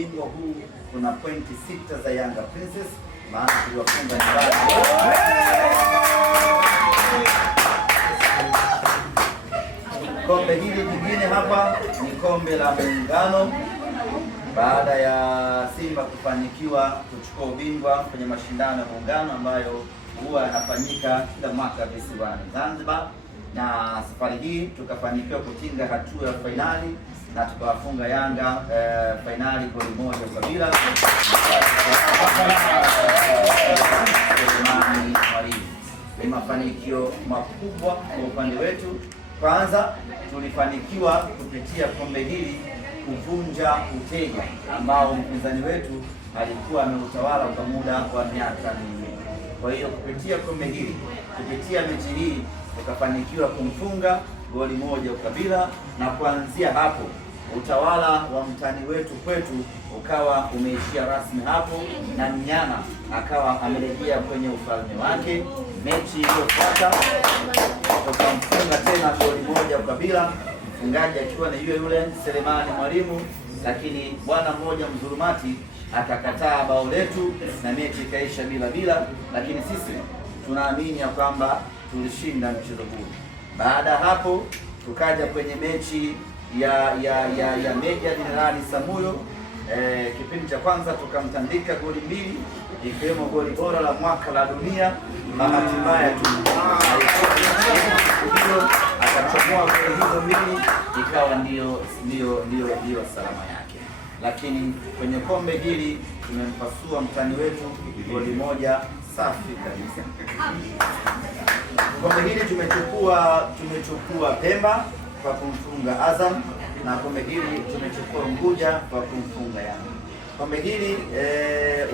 ubingwa huu kuna pointi 6 za Yanga Princess, maana tuliwafunga nyumbani. Kombe hili jingine hapa ni kombe la Muungano, baada ya Simba kufanikiwa kuchukua ubingwa kwenye mashindano ya Muungano ambayo huwa yanafanyika kila mwaka visiwani Zanzibar, na safari hii tukafanikiwa kutinga hatua ya fainali na tukawafunga Yanga fainali goli 1-0. Ni mafanikio makubwa kwa upande wetu. Kwanza tulifanikiwa kupitia kombe hili kuvunja uteja ambao mpinzani wetu alikuwa ameutawala kwa muda wa miaka mingi. Kwa hiyo kupitia kombe hili, kupitia mechi hii tukafanikiwa kumfunga goli 1-0, na kuanzia hapo utawala wa mtani wetu kwetu ukawa umeishia rasmi hapo, na mnyama akawa amerejea kwenye ufalme wake. Mechi iliyofuata tukamfunga tena goli 1-0, mfungaji akiwa ni yule Selemani Mwalimu, lakini bwana mmoja mzulumati akakataa bao letu na mechi ikaisha bila, lakini sisi tunaamini ya kwamba tulishinda mchezo huu. Baada hapo tukaja kwenye mechi ya Meja Jenerali Samuyo. Kipindi cha kwanza tukamtandika goli 2, ikiwemo goli bora la mwaka la dunia. Bahati mbaya tu akachomoa goli hizo 2, ikawa ndio salama yake, lakini kwenye kombe hili tumempasua mtani wetu goli 1 safi kabisa. Kombe hili tumechukua Pemba kwa kumfunga Azam, na kombe hili tumechukua Unguja kwa kumfunga Yanga. Kombe hili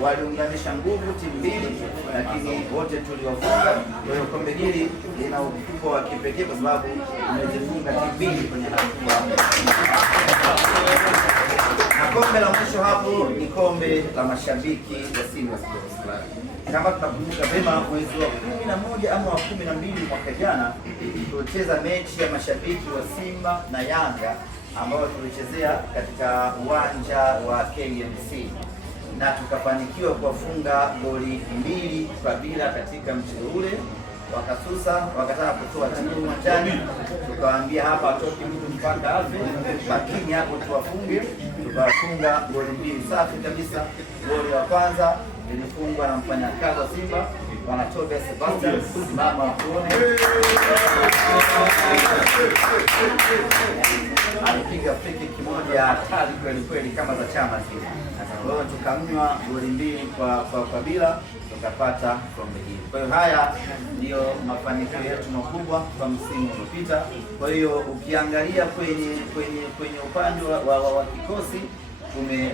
waliunganisha nguvu timu mbili, lakini wote tuliwafunga. Kwa hiyo kombe hili lina ukubwa wa kipekee kwa sababu tumezifunga timu mbili kwenye hatua. Na kombe la mwisho hapo ni kombe la mashabiki wa Simba Sports Club. Kama tunakumbuka vema, mwezi wa 11 ama wa 12 mwaka jana tulicheza mechi ya mashabiki wa Simba na Yanga ambayo tulichezea katika uwanja wa KMC, na tukafanikiwa kuwafunga goli 2-0 katika mchezo ule. Wakasusa, wakataka kutoa timu uwanjani, tukawaambia hapa atoki mtu mpaka afe, lakini hapo tuwafunge. Tukawafunga goli 2 safi kabisa. Goli la kwanza lilifungwa na mfanyakazi wa Simba Bwana Tobias Sebastian, mama tuone, alipiga free kick moja hatari kweli kama za chama zile. Kwa hiyo tukamnywa goli 2 kwa bila, tukapata kombe hili. Kwa hiyo haya ndio mafanikio yetu makubwa kwa msimu uliopita. Kwa hiyo ukiangalia kwenye upande wa kikosi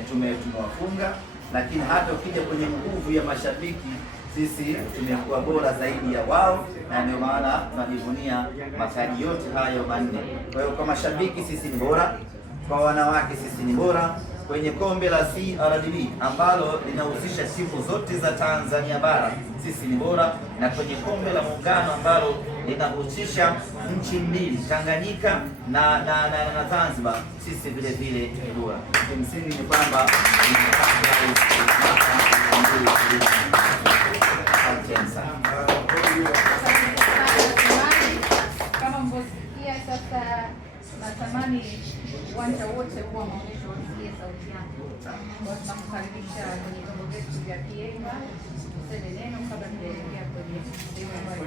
tumewafunga, lakini hata ukija kwenye nguvu ya mashabiki sisi tumekuwa bora zaidi ya wao, na ndio maana tunajivunia mataji yote hayo manne. Kwa hiyo kwa mashabiki sisi ni bora, kwa wanawake sisi ni bora, kwenye kombe la CRDB ambalo linahusisha timu zote za Tanzania bara sisi ni bora, na kwenye kombe la Muungano ambalo linahusisha nchi mbili Tanganyika na Zanzibar sisi vile ni bora. Kimsingi ni kwamba kama mvosikia sasa, natamani uwanja wote kuwa maonyesho wasikie sauti yako. Tunakukaribisha kwenye vyombo vyetu vya PA, tuseme neno kabla tujaelekea kwenye sehemu ambayo